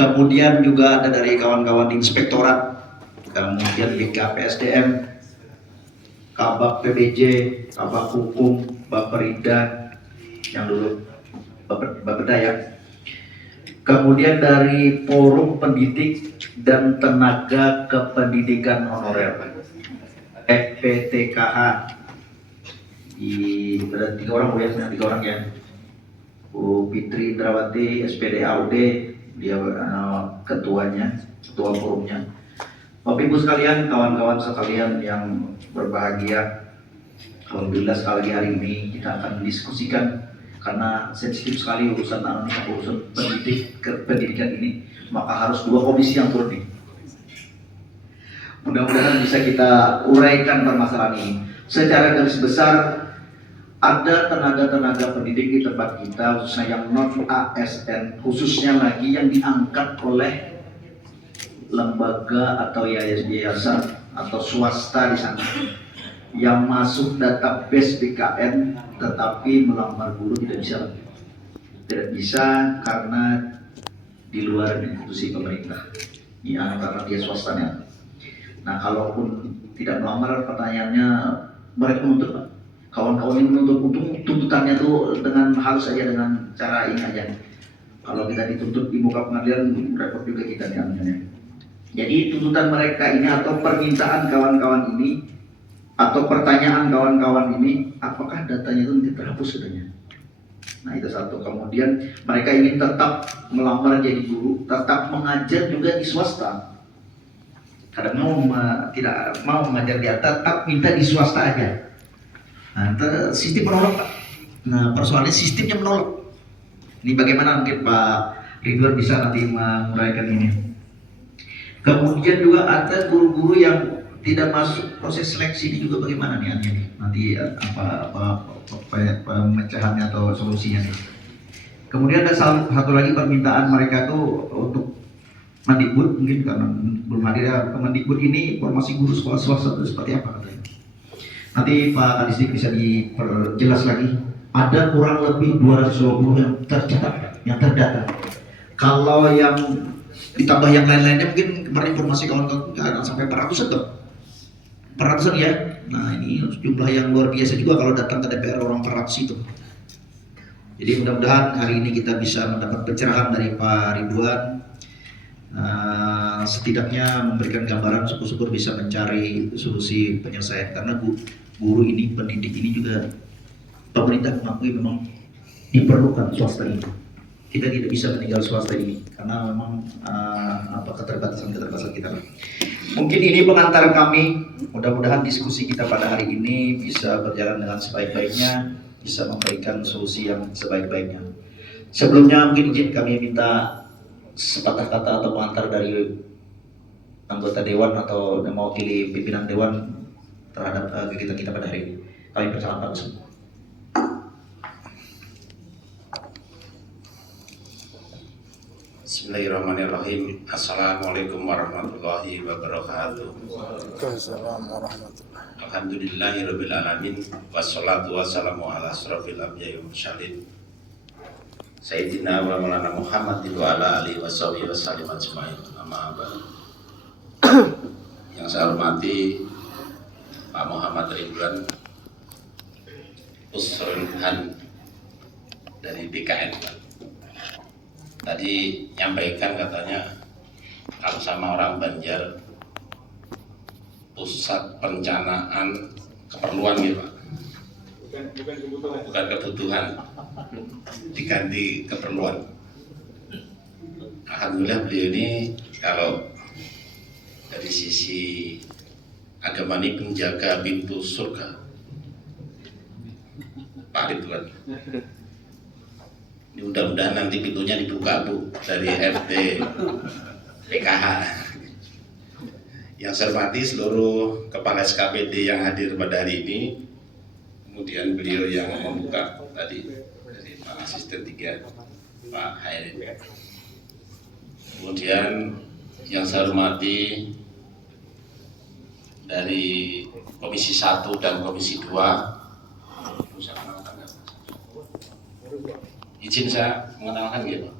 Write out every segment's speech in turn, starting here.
kemudian juga ada dari kawan-kawan di inspektorat, kemudian BKPSDM, Kabak PBJ, Kabak Hukum, Bapperida yang dulu Bapeda ya. Kemudian dari Forum Pendidik dan Tenaga Kependidikan Honorer FPTKH, ada 3 orang ya, 3 orang ya. Bu Fitri Indrawati, SPD AUD, dia ketuanya, ketua forumnya. Bapak Ibu sekalian, kawan-kawan sekalian yang berbahagia, alhamdulillah sekali lagi hari ini kita akan mendiskusikan karena sensitif sekali urusan pendidikan ini, maka harus 2 komisi yang turun nih. Mudah-mudahan bisa kita uraikan permasalahan ini. Secara garis besar, ada tenaga-tenaga pendidik di tempat kita, khususnya yang non ASN, khususnya lagi yang diangkat oleh lembaga atau yayasan atau swasta di sana, yang masuk database BKN tetapi melamar guru tidak bisa karena di luar institusi pemerintah, ya karena dia swastanya. Nah, kalaupun tidak melamar, pertanyaannya mereka menuntut, Pak. Kawan-kawan ini menuntut, tuntutannya tuh dengan halus saja, dengan cara ini aja. Kalau kita dituntut di muka pengadilan, repot juga kita nih. Jadi tuntutan mereka ini atau permintaan kawan-kawan ini atau pertanyaan kawan-kawan ini, apakah datanya itu nanti terhapus sudahnya? Nah, itu satu. Kemudian mereka ingin tetap melamar jadi guru, tetap mengajar juga di swasta. Kadang tidak mau mengajar dia, tetap minta di swasta aja. Nah, sistem menolak, Pak. Nah, persoalannya sistemnya menolak. Ini bagaimana mungkin Pak Ridwan bisa nanti menguraikan ini. Kemudian juga ada guru-guru yang tidak masuk proses seleksi, ini juga bagaimana nih nanti apa pemecahannya atau solusinya nih. Kemudian ada satu lagi permintaan mereka tuh untuk Mendikbud, mungkin karena belum hadir ya, Mendikbud ini formasi guru sekolah swasta itu seperti apa katanya. Nanti Pak Kadisdik bisa diperjelas lagi. Ada kurang lebih 220 yang tercatat, yang terdata. Kalau yang ditambah yang lain-lainnya mungkin kemarin informasi kawan-kawan akan sampai 400-an tuh. 400-an ya. Nah, ini jumlah yang luar biasa juga kalau datang ke DPR orang 400 itu. Jadi mudah-mudahan hari ini kita bisa mendapat pencerahan dari Pak Ridwan. Setidaknya memberikan gambaran, syukur-syukur bisa mencari solusi penyelesaian, karena guru ini, pendidik ini juga pemerintah mengakui memang diperlukan swasta ini. Kita tidak bisa meninggal swasta ini karena memang keterbatasan kita. Mungkin ini pengantar kami. Mudah-mudahan diskusi kita pada hari ini bisa berjalan dengan sebaik-baiknya, bisa memberikan solusi yang sebaik-baiknya. Sebelumnya mungkin izin kami minta sepatah kata atau pengantar dari anggota dewan atau mewakili pimpinan dewan terhadap kegiatan kita pada hari ini. Kami persilakan semua. Bismillahirrahmanirrahim. Assalamualaikum warahmatullahi wabarakatuh. Assalamualaikum warahmatullahi. Alhamdulillahirabbil alamin. Wassalatu wassalamu ala asrofil anbiya'i wal mursalin. Sayyidina wa maulana Muhammadin wa ala alihi washabihi wasallam ajmain. Amma ba'du. Yang saya hormati Pak Muhammad Ridwan, Usrunhan dari BKN. Tadi nyampaikan katanya kalau sama orang Banjar pusat perencanaan keperluan gitu Pak. Bukan kebutuhan, diganti keperluan. Alhamdulillah beliau ini kalau dari sisi agama ini penjaga pintu surga Pak Ridwan. Ini mudah-mudahan nanti pintunya dibuka Bu dari FT PKH. Yang saya hormati seluruh kepala SKPD yang hadir pada hari ini. Kemudian beliau yang membuka tadi dari Pak Asisten 3 Pak Hairin. Kemudian yang saya hormati dari Komisi 1 dan Komisi 2. Izin saya mengenalkan gitu.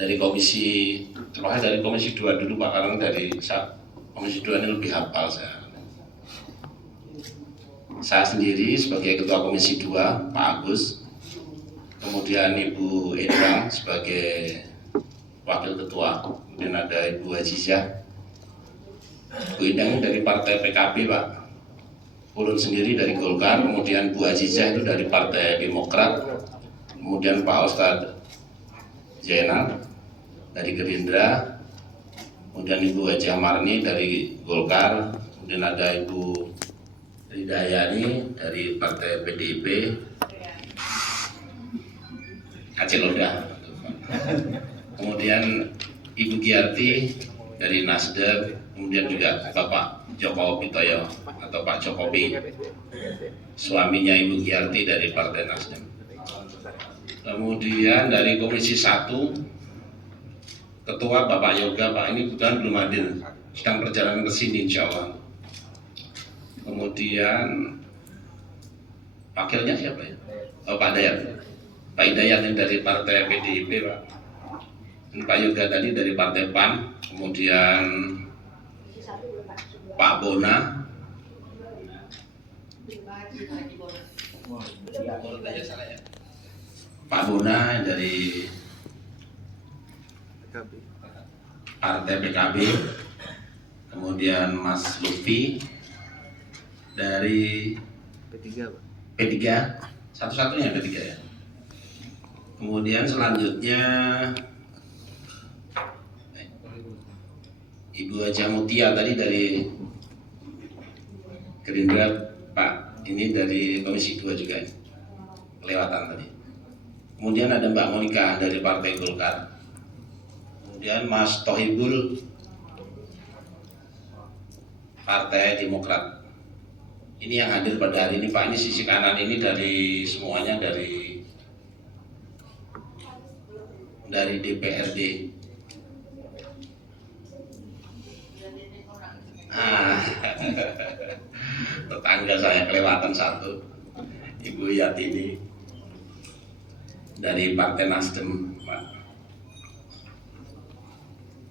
dari komisi, termasuk dari komisi 2 dulu Pak, karena dari komisi 2 ini lebih hafal saya. Saya sendiri sebagai ketua komisi 2 Pak Agus, kemudian Ibu Edra sebagai wakil ketua, kemudian ada Ibu Azizah, Bu Indang dari partai PKB Pak, Ulun sendiri dari Golkar, kemudian Bu Azizah itu dari Partai Demokrat, kemudian Pak Ustadz Zainal dari Gerindra, kemudian Ibu Hajah Marni dari Golkar, kemudian ada Ibu Ridayani dari Partai PDIP, Aceh Loda, kemudian Ibu Giarti dari Nasdem, kemudian juga Bapak Joko Pitoyo atau Pak Jokowi, suaminya Ibu Giarti dari Partai Nasdem. Kemudian dari Komisi 1, Ketua Bapak Yoga, Pak ini bukan belum hadir, sedang perjalanan ke sini insya Allah. Kemudian wakilnya siapa ya? Oh, Pak Dayat. Pak Hidayat yang dari Partai PDIP Pak. Dan Pak Yoga tadi dari Partai PAN. Kemudian Pak Bona. Pak Bona dari Partai PKB. Kemudian Mas Lutfi dari P3, satu-satunya P3 ya. Kemudian selanjutnya Ibu Hajah Mutia tadi dari Gerindra Pak, ini dari Komisi 2 juga kelewatan tadi. Kemudian ada Mbak Monika dari Partai Golkar. Kemudian Mas Tohibul Partai Demokrat. Ini yang hadir pada hari ini Pak, ini sisi kanan ini dari semuanya dari DPRD. Tetangga saya kelewatan satu, Ibu Yatini dari Partai Nasdem Pak.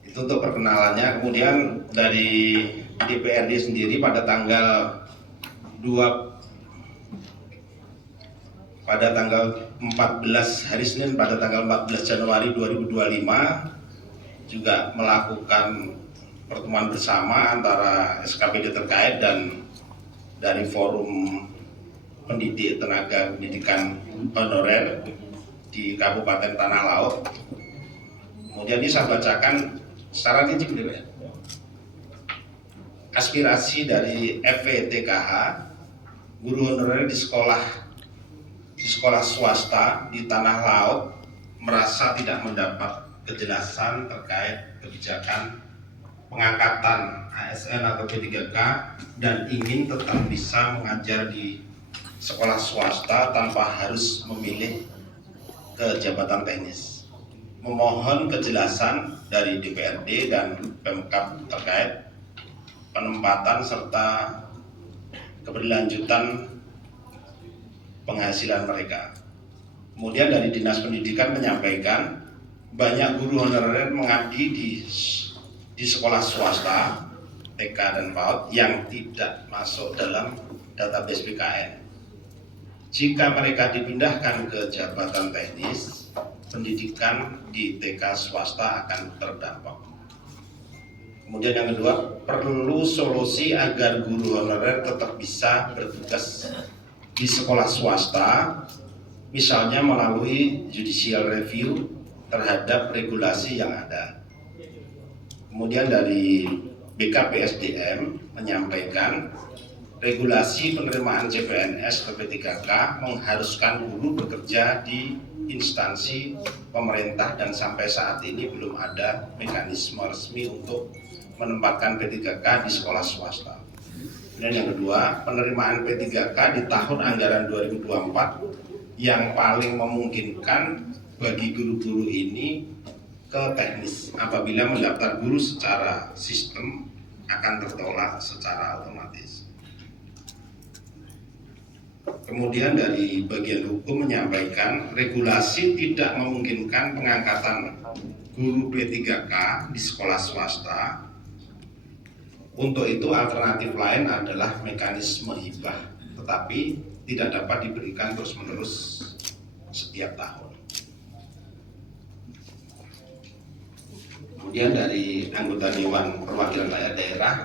Itu untuk perkenalannya. Kemudian dari DPRD sendiri pada tanggal 14 hari Senin pada tanggal 14 Januari 2025 juga melakukan pertemuan bersama antara SKPD terkait dan dari Forum Pendidik Tenaga Pendidikan Honorer di Kabupaten Tanah Laut. Kemudian ini saya bacakan secara rinci dulu ya. Aspirasi dari FETKH guru honorer di sekolah swasta di Tanah Laut merasa tidak mendapat kejelasan terkait kebijakan pengangkatan ASN atau P3K dan ingin tetap bisa mengajar di sekolah swasta tanpa harus memilih ke jabatan teknis. Memohon kejelasan dari DPRD dan Pemkab terkait penempatan serta keberlanjutan penghasilan mereka. Kemudian dari Dinas Pendidikan menyampaikan banyak guru honorer mengabdi di sekolah swasta TK dan PAUD yang tidak masuk dalam database BKN. Jika mereka dipindahkan ke jabatan teknis, pendidikan di TK swasta akan terdampak. Kemudian yang kedua, perlu solusi agar guru honorer tetap bisa bertugas di sekolah swasta, misalnya melalui judicial review terhadap regulasi yang ada. Kemudian dari BKPSDM menyampaikan regulasi penerimaan CPNS ke P3K mengharuskan guru bekerja di instansi pemerintah dan sampai saat ini belum ada mekanisme resmi untuk menempatkan P3K di sekolah swasta. Dan yang kedua, penerimaan P3K di tahun anggaran 2024 yang paling memungkinkan bagi guru-guru ini ke teknis. Apabila mendaftar guru secara sistem akan tertolak secara otomatis. Kemudian dari bagian hukum menyampaikan regulasi tidak memungkinkan pengangkatan guru P3K di sekolah swasta. Untuk itu alternatif lain adalah mekanisme hibah, tetapi tidak dapat diberikan terus-menerus setiap tahun. Kemudian dari anggota Dewan Perwakilan Rakyat Daerah,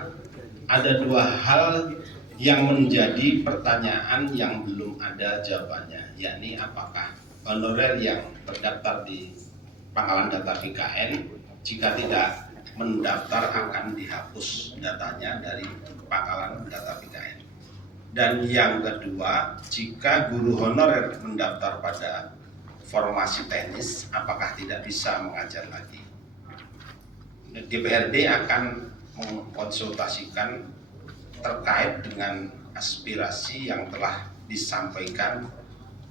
ada dua hal yang menjadi pertanyaan yang belum ada jawabannya, yakni apakah honorer yang terdaftar di Pangkalan Data BKN jika tidak mendaftar akan dihapus datanya dari Pangkalan Data BKN. Dan yang kedua, jika guru honorer mendaftar pada formasi teknis, apakah tidak bisa mengajar lagi? DPRD akan mengkonsultasikan terkait dengan aspirasi yang telah disampaikan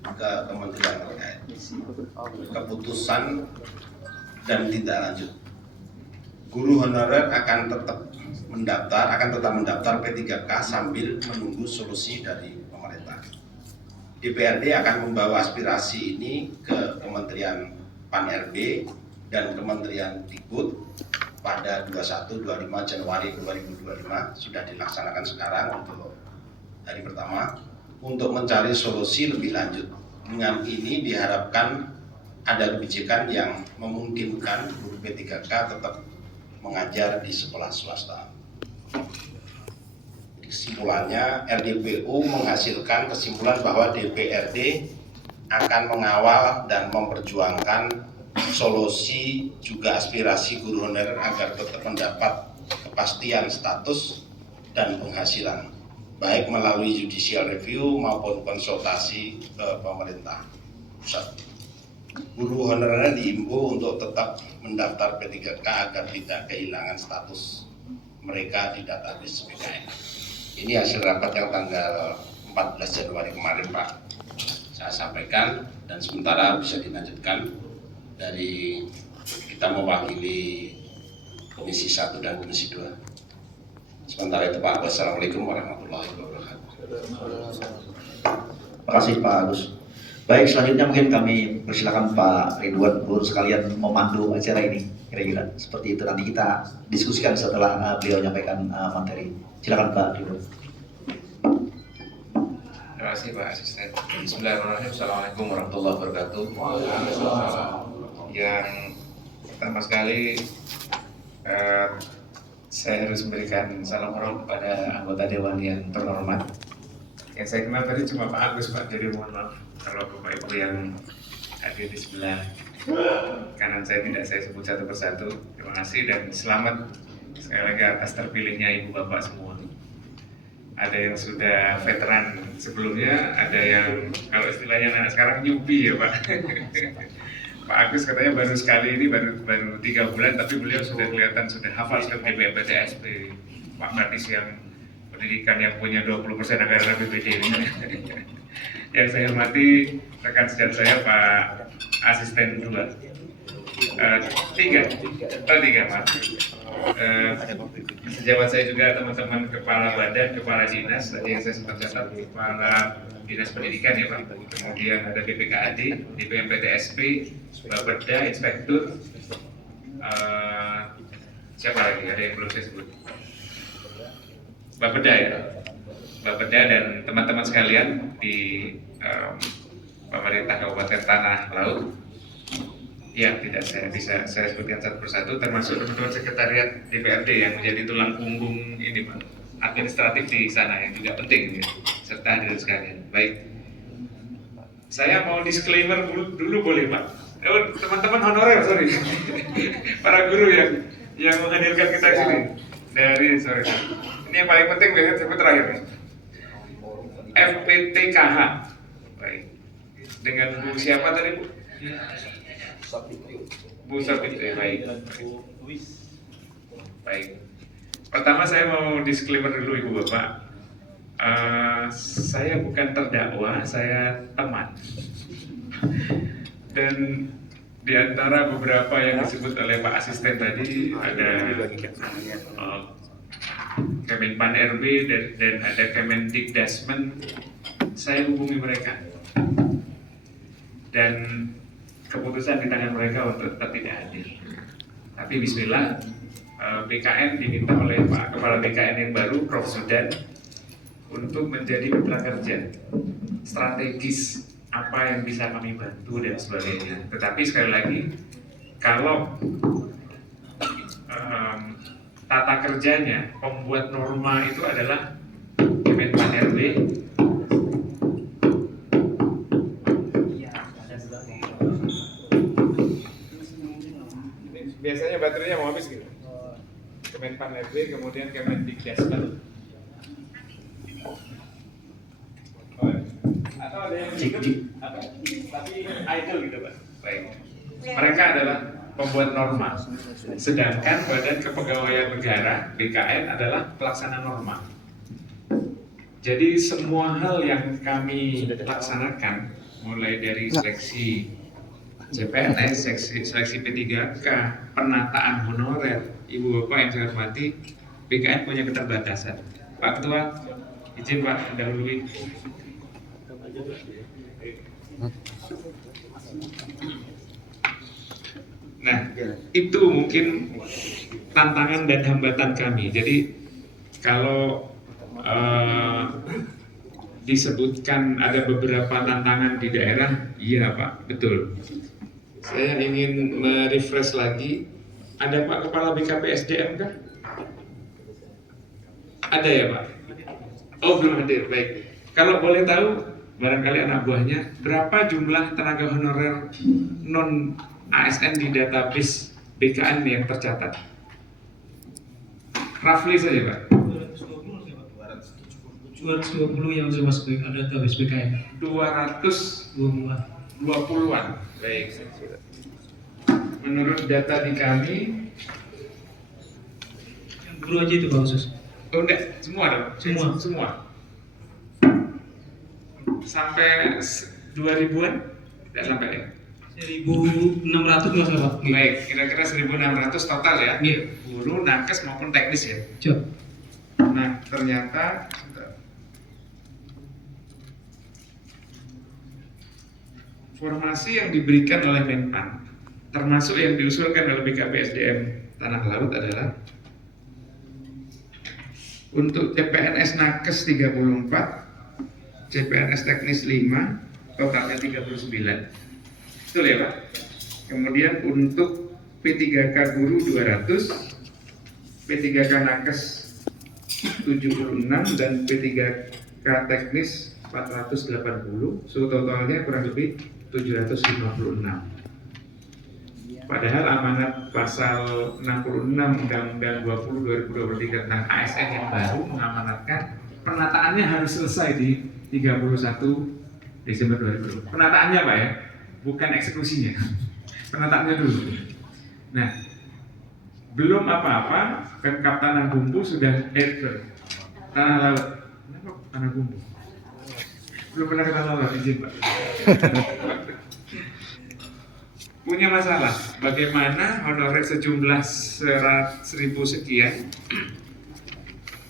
ke kementerian terkait. Keputusan dan tindak lanjut. Guru honorer akan tetap mendaftar P3K sambil menunggu solusi dari pemerintah. DPRD akan membawa aspirasi ini ke Kementerian Pan-RB dan Kementerian Dikbud pada 21-25 Januari 2025, sudah dilaksanakan sekarang untuk hari pertama, untuk mencari solusi lebih lanjut. Dengan ini diharapkan ada kebijakan yang memungkinkan guru P3K tetap mengajar di sekolah swasta. Kesimpulannya, RDPU menghasilkan kesimpulan bahwa DPRD akan mengawal dan memperjuangkan solusi juga aspirasi guru honorer agar tetap mendapat kepastian status dan penghasilan, baik melalui judicial review maupun konsultasi ke pemerintah pusat. Guru honorer diimbau untuk tetap mendaftar P3K agar tidak kehilangan status mereka di database BKN. Ini hasil rapat yang tanggal 14 Januari kemarin, Pak, saya sampaikan, dan sementara bisa dilanjutkan dari kita mewakili Komisi 1 dan Komisi 2. Sementara itu, Pak, wassalamualaikum warahmatullahi wabarakatuh. Terima kasih Pak Agus. Baik, selanjutnya mungkin kami persilakan Pak Ridwan Nur sekalian memandu acara ini. Kira-kira seperti itu, nanti kita diskusikan setelah beliau menyampaikan materi. Silakan Pak Ridwan. Terima kasih Pak Asisten. Bismillahirrahmanirrahim. Assalamualaikum warahmatullahi wabarakatuh. Yang pertama sekali saya harus memberikan salam hormat kepada anggota Dewan yang terhormat. Yang saya kenal tadi cuma Pak Agus, Pak, jadi mohon maaf kalau Bapak Ibu yang hadir di sebelah kanan saya tidak saya sebut satu persatu. Terima kasih dan selamat sekali lagi atas terpilihnya Ibu Bapak semua. Ada yang sudah veteran sebelumnya, ada yang kalau istilahnya anak sekarang newbie ya Pak. Pak Agus katanya baru sekali ini, baru 3 bulan, tapi beliau sudah kelihatan sudah hafal seperti BMPTSP. Pak Matis yang pendidikan yang punya 20% anggaran APBD ini. Yang saya hormati rekan sejawat saya Pak Asisten 2. Tiga, Pak. Sejawat saya juga teman-teman kepala badan, kepala dinas, tadi yang saya sempat catat, kepala dinas pendidikan ya Pak. Kemudian ada BPKAD, DPMPTSP, Bapeda, inspektur. Siapa lagi? Ada yang belum saya sebut? Bapeda ya. Bapeda dan teman-teman sekalian di pemerintah Kabupaten Tanah Laut. Ya, tidak saya sebutkan satu persatu, termasuk teman-teman sekretariat DPRD yang menjadi tulang punggung ini Pak, administratif di sana yang juga penting ya, serta hadirin sekalian. Baik, saya mau disclaimer dulu boleh Pak? Teman-teman honorer, sorry, para guru yang menghadirkan kita di sini dari ini yang paling penting banget sebut terakhir nih. FPTKH, baik, dengan Bu siapa tadi Bu? Bu Sapitri, baik. Baik. Pertama saya mau disclaimer dulu Ibu Bapak. Saya bukan terdakwa, saya teman. Dan di antara beberapa yang disebut oleh Pak Asisten tadi ada Kemenpan RB dan ada Kemendikdasmen saya hubungi mereka dan keputusan di tangan mereka untuk tetap tidak hadir. Tapi bismillah, BKN diminta oleh Pak Kepala BKN yang baru, Prof. Zudan, untuk menjadi mitra kerja strategis apa yang bisa kami bantu dan sebagainya. Tetapi sekali lagi, kalau tata kerjanya, pembuat norma itu adalah Kemenpan RB. Biasanya baterainya mau habis gitu. Kemenpan RB, kemudian Kemendikdaskan. Atau ada yang apa? Tapi idle gitu Pak. Baik. Mereka adalah pembuat norma. Sedangkan Badan Kepegawaian Negara BKN adalah pelaksana norma. Jadi semua hal yang kami laksanakan, mulai dari seleksi CPNS, seleksi P3K, penataan honorer, Ibu Bapak yang saya hormati, BKN punya keterbatasan. Pak Ketua, izin Pak mendahului. Nah, itu mungkin tantangan dan hambatan kami. Jadi kalau disebutkan ada beberapa tantangan di daerah, iya Pak, betul. Saya ingin merefresh lagi. Ada Pak Kepala BKP SDM kah? Ada ya Pak? Oh belum hadir, baik. Kalau boleh tahu, barangkali anak buahnya, berapa jumlah tenaga honorer non ASN di database BKN yang tercatat? Roughly saja Pak. 220 yang sudah masuk ke database BKN. 220-an. Baik. Menurut data di kami, Yang guru aja itu Pak khusus. oh enggak, semua dong? Semua. Sampai 2000-an? Tidak sampai ya? 1.600 nggak salah Pak. Baik, kira-kira 1.600 total ya? Iya. Guru, nakes maupun teknis ya? Cok. Nah, ternyata formasi yang diberikan oleh Menpan, termasuk yang diusulkan oleh BKP SDM Tanah Laut adalah untuk CPNS nakes 34, CPNS teknis 5, totalnya 39. Betul ya Pak? Kemudian untuk P3K guru 200, P3K nakes 76 dan P3K teknis 480, so totalnya kurang lebih 756. Padahal amanat pasal 66 Undang-Undang 20 2023 tentang ASN yang baru mengamanatkan penataannya harus selesai di 31 Desember 2020. Penataannya Pak ya, bukan eksekusinya. Penataannya dulu. Nah, belum apa-apa, Pemkab Tanah Bumbu sudah Tanah Laut. Kenapa Tanah Bumbu? Belum pernah ke Tanah Laut, izin Pak. Punya masalah, bagaimana honorer sejumlah 1.000 sekian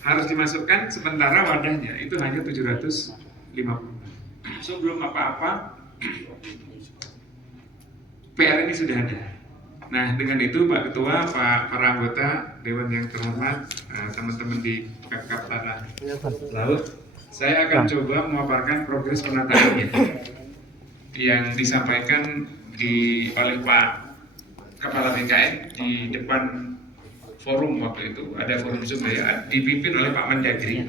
harus dimasukkan sementara wadahnya itu hanya 750. So belum apa-apa, PR ini sudah ada. Nah dengan itu Pak Ketua, para anggota Dewan yang terhormat, teman-teman di Pemkab Tanah Laut, saya akan coba memaparkan progres penataannya yang disampaikan oleh Pak Kepala BKN di depan forum waktu itu, ada forum Zoom ya, dipimpin oleh Pak Mendagri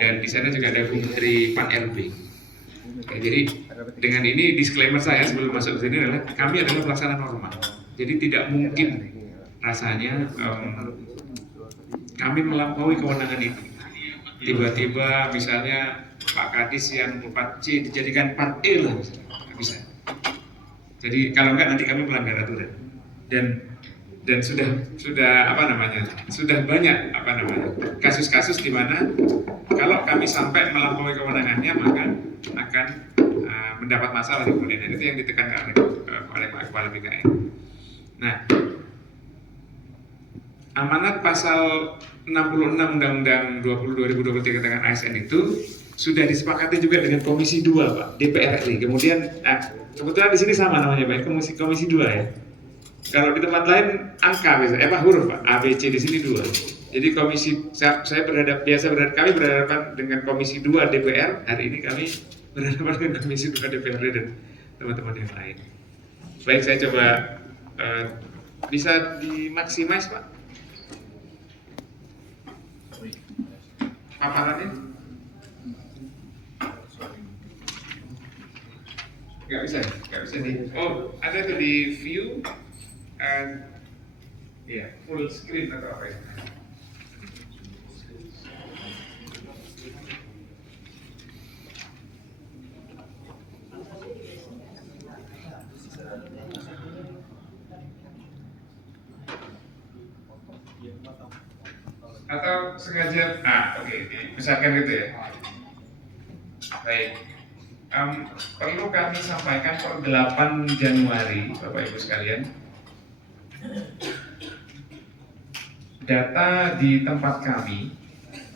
dan di sana juga ada Bu Menteri Pan RB. Oke, jadi dengan ini disclaimer saya sebelum masuk ke sini adalah kami adalah pelaksana norma. Jadi tidak mungkin rasanya kami melampaui kewenangan itu. Tiba-tiba misalnya Pak Kadis yang 4C dijadikan 4E lah, nggak bisa. Jadi kalau enggak nanti kami melanggar aturan dan sudah banyak kasus-kasus di mana kalau kami sampai melampaui kewenangannya maka akan mendapat masalah di kemudian. Itu yang ditekankan oleh Pak Kepala BKN. Nah, amanat pasal 66 Undang-Undang 20 2023 tentang ASN itu sudah disepakati juga dengan Komisi 2 Pak, DPR RI. Kemudian kebetulan di sini sama namanya Pak, Komisi 2 ya. Kalau di tempat lain angka misalnya, huruf Pak, A, B, C, di sini 2. Jadi kami berhadapan dengan Komisi 2 DPR, hari ini kami berhadapan dengan Komisi 2 DPRD dan teman-teman yang lain. Baik, saya coba bisa dimaksimis Pak paparannya. Nggak bisa di. Oh, ada tuh di view and ya full screen atau apa ya? Atau sengaja, oke, misalkan gitu ya. Baik. Perlu kami sampaikan per 8 Januari, Bapak Ibu sekalian, data di tempat kami,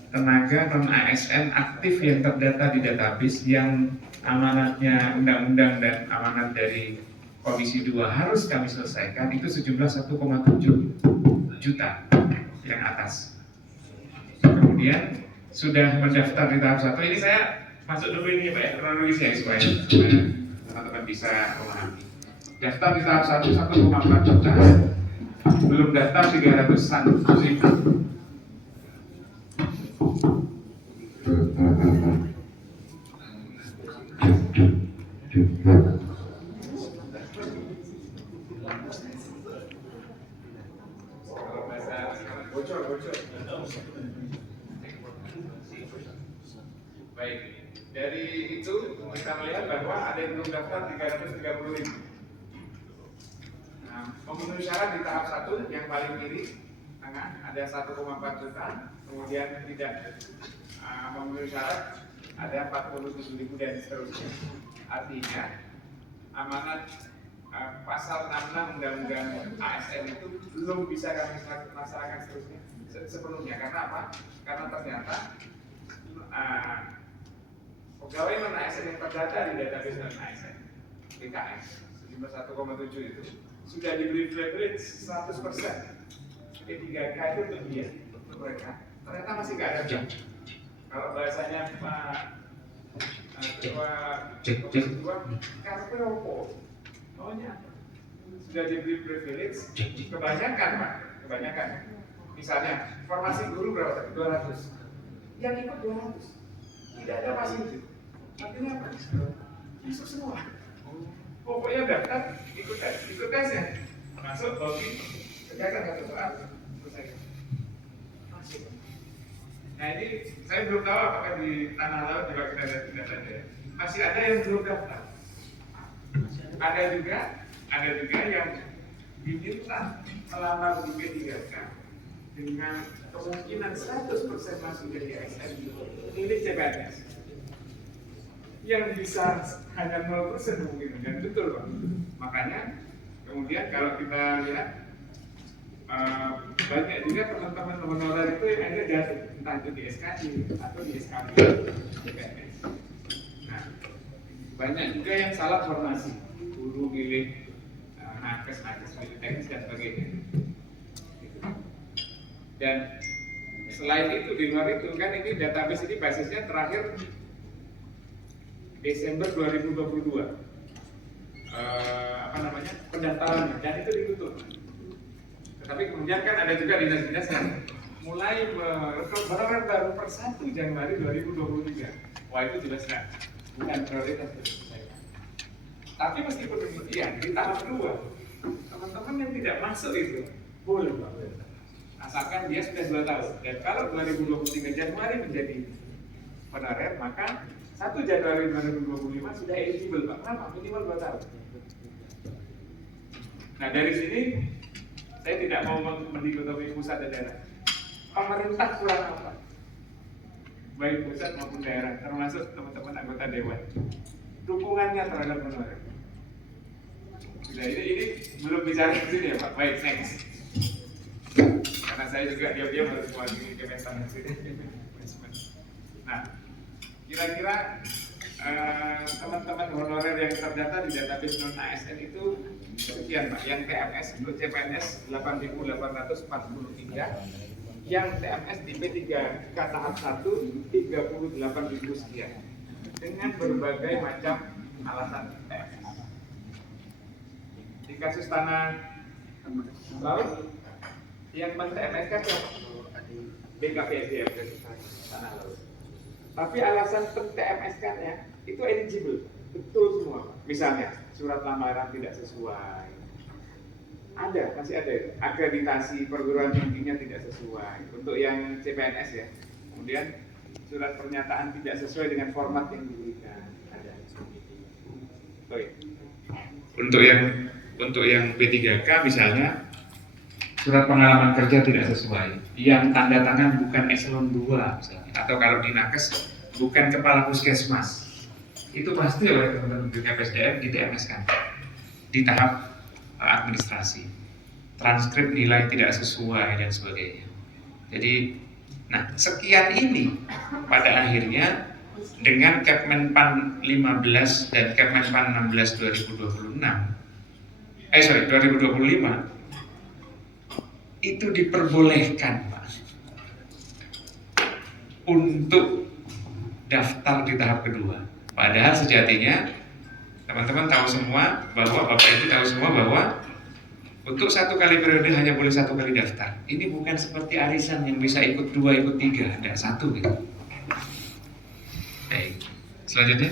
tenaga non-ASN aktif yang terdata di database yang amanatnya undang-undang dan amanat dari Komisi 2 harus kami selesaikan itu sejumlah 1,7 juta yang atas. Kemudian sudah mendaftar di tahap 1, ini saya masuk dulu ini Pak ya, kronologisnya supaya teman-teman bisa memahami. Daftar di tahap 1 1,4 juta, belum daftar 300-an ribu. Baik, dari itu kita melihat bahwa ada yang belum daftar 330 ribu. Nah, memenuhi syarat di tahap 1 yang paling kiri tengah ada 1,4 juta, kemudian tidak memenuhi syarat ada 47 ribu dan seterusnya. Artinya amanat pasal 66 Undang-Undang ASN itu belum bisa kami laksanakan seterusnya sepenuhnya. Karena apa? Karena ternyata pegawai non-ASN yang terdata di database non-ASN DKS sejumlah 1,7 itu sudah diberi privilege 100%. P3K itu untuk dia, untuk mereka. Ternyata masih nggak ada jam. Kalau bahasanya Pak Ketua karpe opo, maunya sudah diberi privilege. Kebanyakan Pak, kebanyakan. Misalnya formasi guru berapa? 200. Yang ikut 200. Tidak ada fasilitas. Artinya apa? Masuk semua. Pokoknya daftar, ikut tes ya. Masuk, login, kerjakan satu soal, selesai. Masuk. Nah ini saya belum tahu apakah di tanah laut juga kita lihat saja. Masih ada yang belum daftar. Ada juga yang diminta melamar di P3K dengan kemungkinan 100% masuk jadi ASN milik CPNS. Yang bisa hanya 0% mungkin, dan betul Pak. Makanya kemudian kalau kita lihat banyak juga teman-teman honorer itu yang ada jatuh, entah itu di SKJ atau di SKB CPNS. Nah, banyak juga yang salah formasi, guru milih nakes milih teknis dan sebagainya. Dan selain itu di luar itu kan ini database ini basisnya terakhir Desember 2022 pendaftarannya dan itu ditutup. Tetapi kemudian kan ada juga dinas-dinas yang mulai merekrut baru per 1 Januari 2023. Wah itu jelas kan bukan prioritas untuk saya. Tapi meskipun demikian di tahap 2 teman-teman yang tidak masuk itu boleh Pak. Asalkan dia sudah 2 tahun. Dan kalau 2023 Januari menjadi honorer, maka 1 Januari 2025 sudah eligible Pak. Kenapa? Minimal 2 tahun. Nah dari sini saya tidak mau mendikotomi pusat dan daerah. Pemerintah kurang apa? Baik pusat maupun daerah, termasuk teman-teman anggota dewan. Dukungannya terhadap honorer. Nah ini belum bicara di sini ya Pak. Baik, next. Karena saya juga diam-diam harus mewakili Kementan. Nah, Kira-kira teman-teman honorer yang terdata di database non ASN itu sekian Pak. Yang TMS untuk CPNS 8.843, yang TMS di P3K tahap 1 38.000 sekian. Dengan berbagai macam alasan TMS. Di kasus tanah laut yang men-TMS kan siapa? BKPSDM tanah laut. Tapi alasan pen-TMS kan ya itu eligible, betul semua. Misalnya surat lamaran tidak sesuai, masih ada akreditasi perguruan tingginya tidak sesuai untuk yang CPNS ya. Kemudian surat pernyataan tidak sesuai dengan format yang diberikan, ada. Untuk yang P3K misalnya surat pengalaman kerja tidak sesuai, yang tanda tangan bukan eselon 2 misalnya, atau kalau di nakes bukan kepala puskesmas, itu pasti oleh teman-teman BKPSDM di TMS kan di tahap administrasi, transkrip nilai tidak sesuai dan sebagainya. Jadi, nah sekian ini pada akhirnya dengan Kepmenpan 15 dan Kepmenpan 16 2025 itu diperbolehkan Pak untuk daftar di tahap kedua. Padahal sejatinya teman-teman tahu semua bahwa Bapak Ibu tahu semua bahwa untuk 1 kali periode hanya boleh 1 kali daftar. Ini bukan seperti arisan yang bisa ikut 2, ikut 3, ada 1 gitu. Baik, selanjutnya.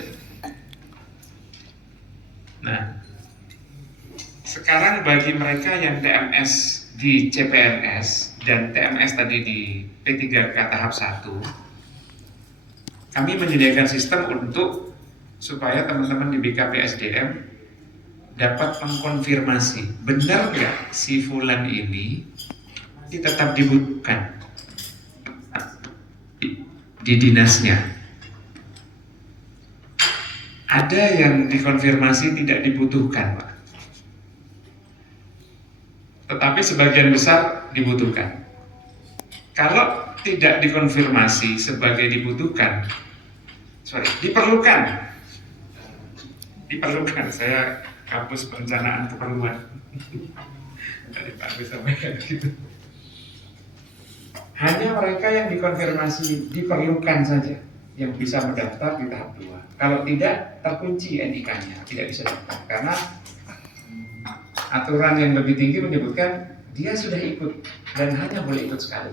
Nah, sekarang bagi mereka yang TMS di CPNS dan TMS tadi di P3K tahap 1, kami menyediakan sistem untuk supaya teman-teman di BKPSDM dapat mengkonfirmasi benar nggak si fulan ini tetap dibutuhkan di dinasnya. Ada yang dikonfirmasi tidak dibutuhkan Pak, tetapi sebagian besar dibutuhkan. Kalau tidak dikonfirmasi sebagai diperlukan, saya kampus perencanaan keperluan dari Pak Agus sampaikan gitu. Hanya mereka yang dikonfirmasi diperlukan saja yang bisa mendaftar di tahap 2. Kalau tidak, terkunci NIK-nya, tidak bisa daftar karena aturan yang lebih tinggi menyebutkan dia sudah ikut dan hanya boleh ikut sekali.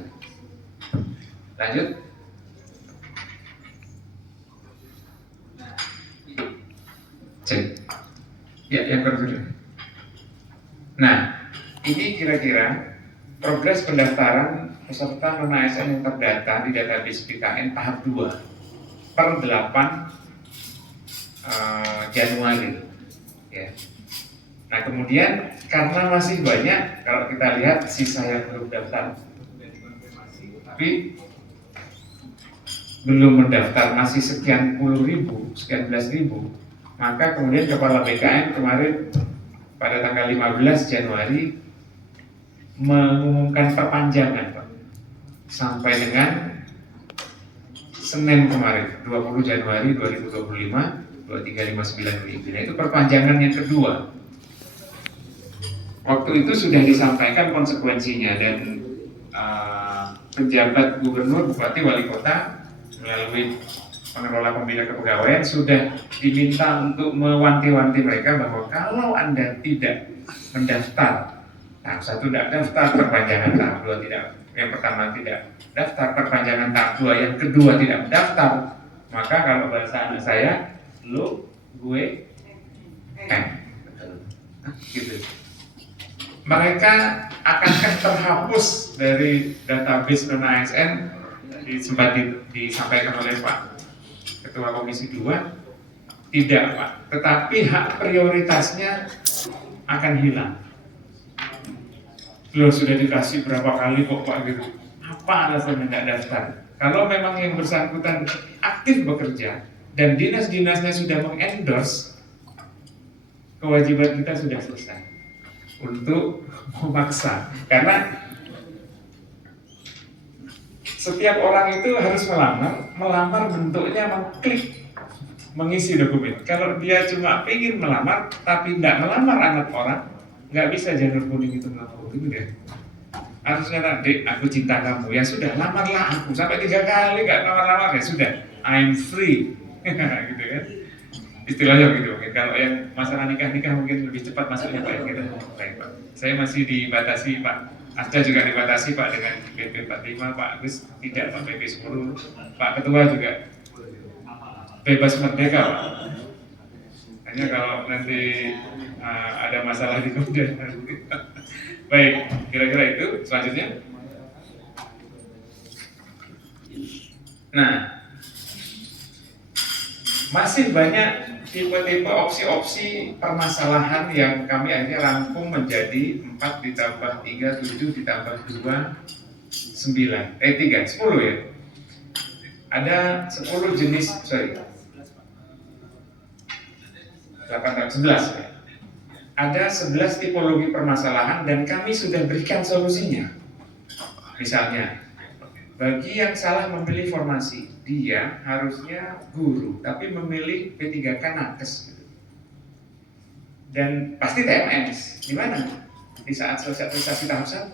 Lanjut. Cek. Ya, yang kedua. Nah, ini kira-kira progres pendaftaran peserta non-ASN yang terdata di database BKN tahap 2 per 8 Januari. Ya. Nah, kemudian karena masih banyak, kalau kita lihat sisa yang belum daftar, tapi belum mendaftar masih sekian belas ribu, maka kemudian Kepala BKN kemarin pada tanggal 15 Januari mengumumkan perpanjangan Pak, sampai dengan Senin kemarin 20 Januari 2025 2359 WIB. Nah, itu perpanjangan yang kedua. Waktu itu sudah disampaikan konsekuensinya dan penjabat gubernur, bupati, wali kota melalui pengelola pembina kepegawaian sudah diminta untuk mewanti-wanti mereka bahwa kalau Anda tidak mendaftar, tahap 1 tidak daftar, perpanjangan tahap 2 tidak, yang pertama tidak daftar, perpanjangan tahap 2 yang kedua tidak mendaftar, maka kalau bahasa anak saya, lo, gue, gitu. Mereka akan terhapus dari database non-ASN, sempat disampaikan oleh Pak Ketua Komisi 2, tidak Pak, tetapi hak prioritasnya akan hilang. Lo sudah dikasih berapa kali kok Pak gitu, apa alasannya tidak daftar? Kalau memang yang bersangkutan aktif bekerja dan dinas-dinasnya sudah mengendorse, kewajiban kita sudah selesai untuk memaksa, karena Setiap orang itu harus melamar bentuknya mengklik, mengisi dokumen. Kalau dia cuma ingin melamar, tapi tidak melamar anak orang, nggak bisa janur kuning itu ngelakuin deh. Harusnya nanti aku cinta kamu, ya sudah lamarlah aku sampai 3 kali nggak lamar-lamar ya sudah, I'm free, gitu kan? Istilahnya begitu. Mungkin kalau yang masalah nikah mungkin lebih cepat masuknya Pak. Gitu. Baik Pak. Saya masih dibatasi Pak. Ada juga dibatasi Pak dengan PP 45, Pak Agus tidak, Pak PP 10, Pak Ketua juga bebas merdeka Pak. Hanya kalau nanti ada masalah di kemudian hari. Baik, kira-kira itu. Selanjutnya. Nah, masih banyak tipe-tipe opsi-opsi permasalahan yang kami akhirnya rangkum menjadi 4 ditambah 3, 7 ditambah 2, 9, 3, 10 ya. Ada 10 jenis, 11 ya. Ada 11 tipologi permasalahan dan kami sudah berikan solusinya. Misalnya, bagi yang salah memilih formasi, dia harusnya guru, tapi memilih P3K nakes. Dan pasti TMS, gimana? Di saat sosialisasi tahap 1.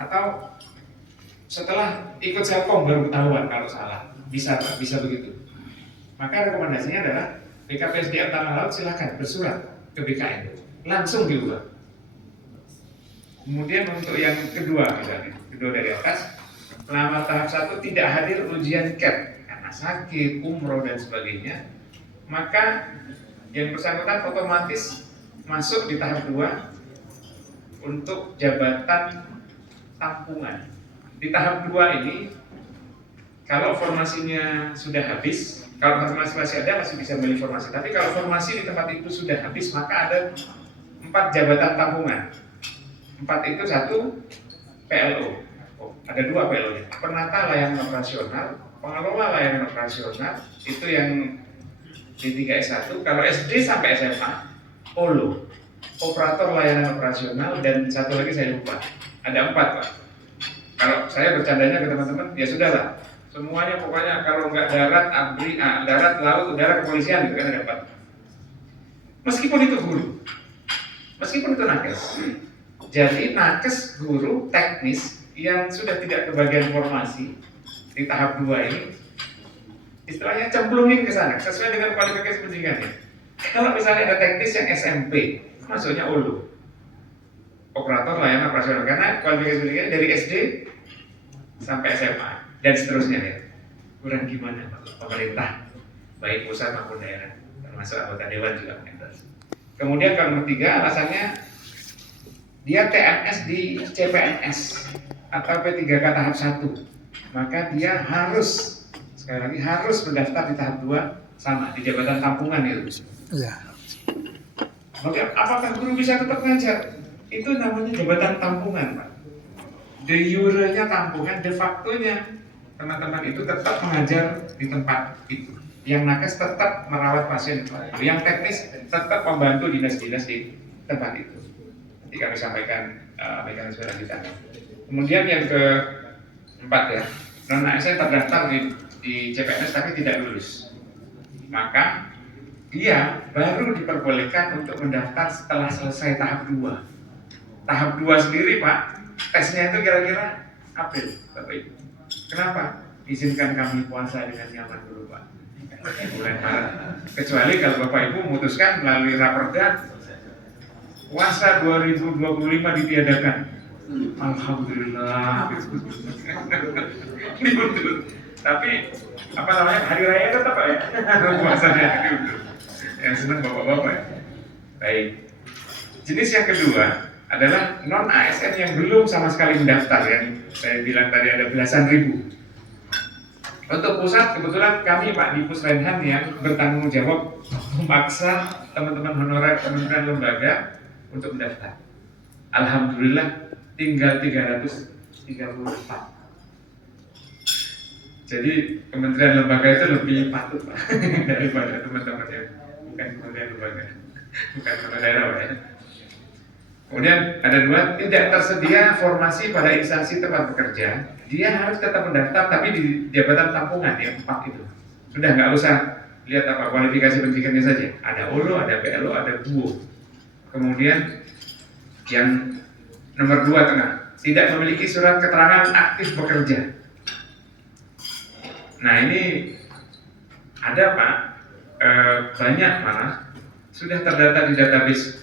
Atau setelah ikut Selkom baru ketahuan kalau salah. Bisa begitu. Maka rekomendasinya adalah BKPSDM Tanah Laut silakan bersurat ke BKN, langsung diubah. Kemudian untuk yang kedua misalnya, kedua dari atas, pelamar tahap 1 tidak hadir ujian CAT karena sakit, umroh dan sebagainya, maka yang bersangkutan otomatis masuk di tahap 2 untuk jabatan tampungan. Di tahap 2 ini, kalau formasinya sudah habis, kalau formasi masih ada masih bisa memilih formasi, tapi kalau formasi di tempat itu sudah habis, maka ada 4 jabatan tampungan. 4 itu 1 PLO. Ada 2 PLO-nya. Penata layanan operasional, pengelola layanan operasional, itu yang D3S1. Kalau SD sampai SMA, OLO, operator layanan operasional, dan satu lagi saya lupa. Ada 4 Pak. Kalau saya bercandanya ke teman-teman, ya sudahlah. Semuanya pokoknya kalau nggak darat, darat, laut, udara, kepolisian, gitu kan ada 4. Meskipun itu guru, meskipun itu nakes. Jadi nakes, guru, teknis yang sudah tidak kebagian formasi di tahap 2 ini, istilahnya cemplungin ke sana sesuai dengan kualifikasi pendidikannya. Kalau misalnya ada teknis yang SMP, masuknya OLO, operator layanan operasional, karena kualifikasi pendidikannya dari SD sampai SMA dan seterusnya ya. Kurang gimana Pak? Pemerintah, baik pusat maupun daerah, termasuk anggota dewan juga mengendorse. Kemudian kalau nomor 3 alasannya dia TNS di CPNS atau P3K tahap 1, maka dia harus, sekali lagi harus mendaftar di tahap 2 sama di jabatan tampungan itu. Ya. Maka apakah guru bisa tetap ngajar? Itu namanya jabatan tampungan Pak. De jure-nya tampungan, de facto-nya teman-teman itu tetap mengajar di tempat itu. Yang nakes tetap merawat pasien itu. Yang teknis tetap membantu dinas-dinas di tempat itu. Nanti kami sampaikan mekanisme lanjutannya. Kemudian yang keempat ya, non ASN terdaftar di CPNS tapi tidak lulus, maka dia baru diperbolehkan untuk mendaftar setelah selesai tahap 2. Tahap 2 sendiri Pak, tesnya itu kira-kira April, Bapak Ibu. Kenapa? Izinkan kami puasa dengan nyaman dulu Pak, bulan Maret. Kecuali kalau Bapak Ibu memutuskan melalui Raperda puasa 2025 ditiadakan. Alhamdulillah. Diundur. Tapi apa namanya, hari raya tetap Pak ya, puasanya diundur. Yang senang bapak-bapak ya. Baik. Jenis yang kedua adalah non ASN yang belum sama sekali mendaftar, yang saya bilang tadi ada belasan ribu. Untuk pusat kebetulan kami Pak di Pusrenhan yang bertanggung jawab memaksa teman-teman honorer kementerian lembaga untuk mendaftar. Alhamdulillah tinggal 334. Jadi kementerian lembaga itu lebih patut Pak daripada teman-teman yang bukan kementerian lembaga, bukan kepala daerah Pak ya. Kemudian ada dua, tidak tersedia formasi pada instansi tempat bekerja, dia harus tetap mendaftar tapi di jabatan tampungan yang 4 itu. Sudah nggak usah lihat apa kualifikasi pendidikannya saja. Ada OLO, ada PLO, ada DUO. Kemudian yang nomor 2 tengah, tidak memiliki surat keterangan aktif bekerja. Nah ini ada Pak, banyak malah sudah terdata di database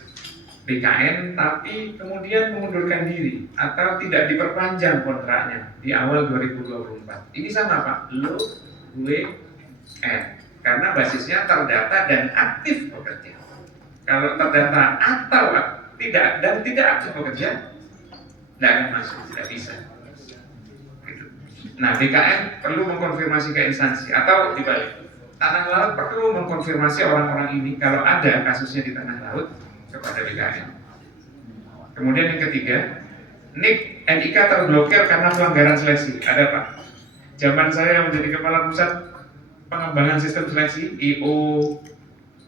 BKN tapi kemudian mengundurkan diri atau tidak diperpanjang kontraknya di awal 2024. Ini sama Pak, lo, gue, karena basisnya terdata dan aktif bekerja. Kalau terdata atau tidak dan tidak aktif bekerja, tidak akan masuk, tidak bisa. Gitu. Nah, BKN perlu mengkonfirmasi ke instansi atau dibalik. Tanah Laut perlu mengkonfirmasi orang-orang ini kalau ada kasusnya di Tanah Laut kepada BKN. Kemudian yang ketiga, NIK terblokir karena pelanggaran seleksi. Ada Pak? Zaman saya menjadi kepala pusat pengembangan sistem seleksi IO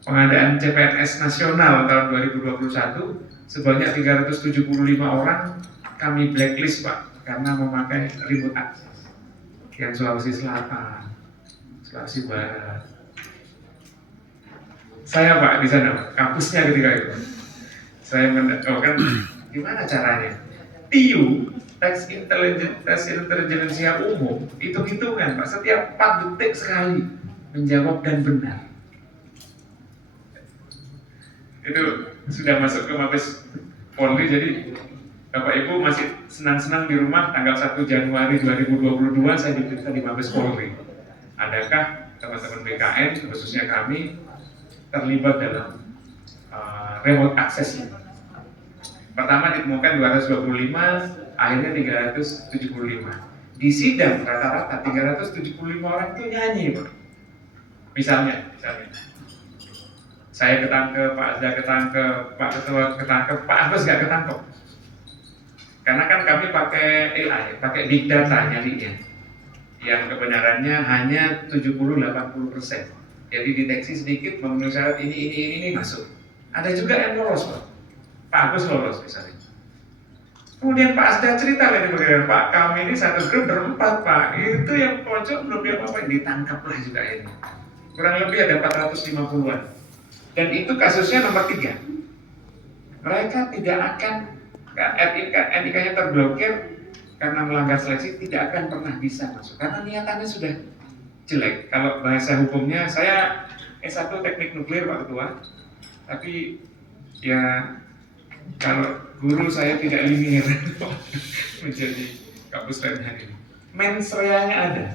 pengadaan CPNS nasional tahun 2021 sebanyak 375 orang kami blacklist Pak karena memakai remote access yang Sulawesi Selatan, Sulawesi Barat. Saya Pak di sana Pak, kampusnya ketika itu. Saya kan gimana caranya? TIU, Tax Intelligence Umum, hitung-hitungan Pak, setiap 4 detik sekali menjawab dan benar. Itu sudah masuk ke Mabes Polri, jadi Bapak Ibu masih senang-senang di rumah tanggal 1 Januari 2022 saya diperiksa di Mabes Polri. Adakah teman-teman BKN, khususnya kami, terlibat dalam remote access ini? Pertama ditemukan 225, akhirnya 375. Di sidang rata-rata 375 orang itu nyanyi Pak. Misalnya saya ketangkep, Pak Azda ketangkep, Pak Ketua ketangkep, Pak Agus nggak ketangkep. Karena kan kami pakai AI, pakai big data nyarinya, yang kebenarannya hanya 70-80%. Jadi deteksi sedikit memenuhi syarat ini masuk. Ada juga yang lolos Pak. Pak Agus lolos misalnya. Kemudian Pak Asda cerita lagi bagaimana Pak, kami ini satu grup berempat Pak, itu yang pojok belum apa-apa ditangkaplah juga ini. Kurang lebih ada 450-an. Dan itu kasusnya nomor 3. Mereka tidak akan NIK-nya terblokir karena melanggar seleksi, tidak akan pernah bisa masuk karena niatannya sudah jelek. Kalau bahasa hukumnya, saya S1 teknik nuklir Pak Ketua, tapi ya kalau guru saya tidak linear menjadi kampus lain hari ini. Mens reanya ada,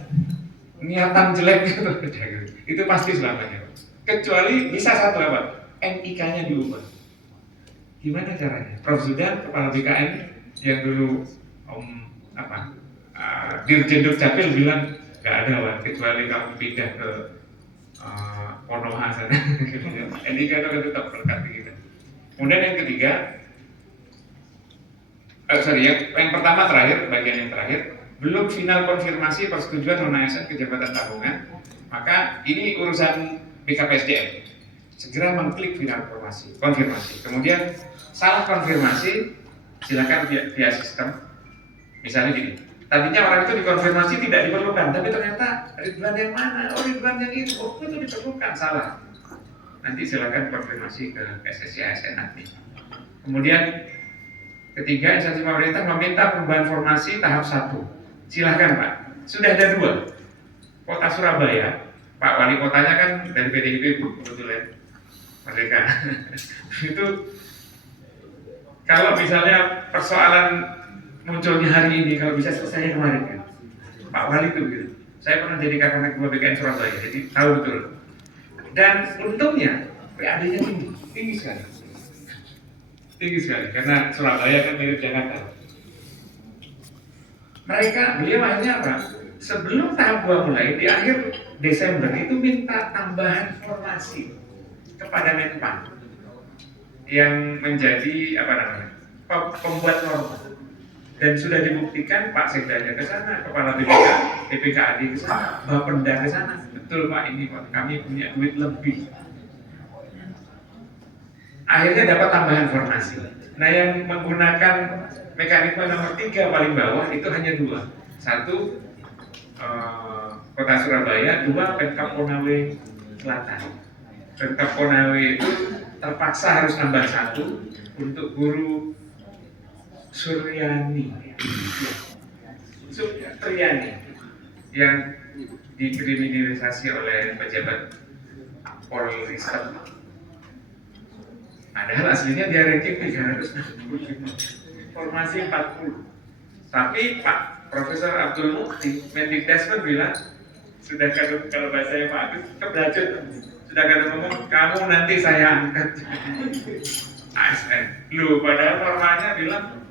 niatan jeleknya ada gitu. Itu pasti selamanya. Kecuali bisa satu apa? NIK-nya diubah. Gimana caranya? Prof Zudan, kepala BKN yang dulu Dirjen Dukcapil bilang nggak ada Wan, kecuali kamu pindah ke Konoha sana. NIK itu kan tetap berkat kita. Kemudian yang ketiga, yang pertama terakhir, bagian yang terakhir, belum final konfirmasi persetujuan non-ASN ke jabatan tabungan, maka ini urusan BKPSDM. Segera mengklik final konfirmasi. Kemudian salah konfirmasi, silakan via sistem. Misalnya gini, tadinya orang itu dikonfirmasi tidak diperlukan, tapi ternyata Ridwan yang mana? Oh Ridwan yang itu, oh itu diperlukan, salah. Nanti silakan konfirmasi ke SSI ASN nanti. Kemudian ketiga, instansi pemerintah meminta perubahan formasi tahap 1. Silahkan Pak, sudah ada 2. Kota Surabaya, Pak Wali Kotanya kan dari PDIP kebetulan Merdeka. Itu kalau misalnya persoalan munculnya hari ini, kalau bisa selesai kemarin kan, Pak Wali itu gitu. Saya pernah jadi kakak ketua BKN Surabaya, jadi tahu betul. Dan untungnya PAD-nya tinggi sekali. Tinggi sekali, karena Surabaya kan mirip Jakarta. Beliau akhirnya apa? Sebelum tahap 2 mulai, di akhir Desember itu minta tambahan formasi kepada Menpan yang menjadi pembuat norma. Dan sudah dibuktikan Pak Sekdanya ke sana, Kepala BPKAD ke sana, Bapenda ke sana. Betul Pak, ini Pak, kami punya duit lebih. Akhirnya dapat tambahan formasi. Nah, yang menggunakan mekanisme nomor 3 paling bawah itu hanya 2. Satu, Kota Surabaya, 2 Pemkab Konawe Selatan. Pemkab Konawe itu terpaksa harus nambah 1 untuk guru Suryani yang dikriminalisasi oleh pejabat Polri. Padahal aslinya dia ranking 365, formasi 40. Tapi Pak Profesor Abdul Mukti, Mendikbud bilang, sudah kalau bahasanya Pak Agus, keberajut, sudah kata ngomong, kamu nanti saya angkat ASN. Loh, padahal formanya bilang,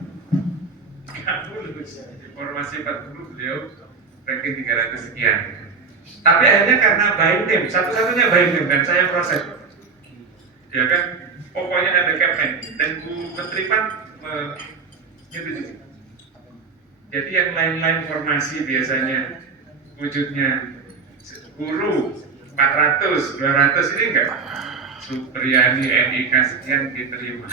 kamu lulus formasi 40, beliau ranking 300 sekian. Tapi akhirnya karena by name, satu-satunya by name, dan saya proses. Ya kan, pokoknya ada Kepmen, dan Bu Menteri Pan menyetujui. Jadi yang lain-lain formasi biasanya wujudnya guru 400, 200 ini enggak. Supriyani, NIK sekian diterima.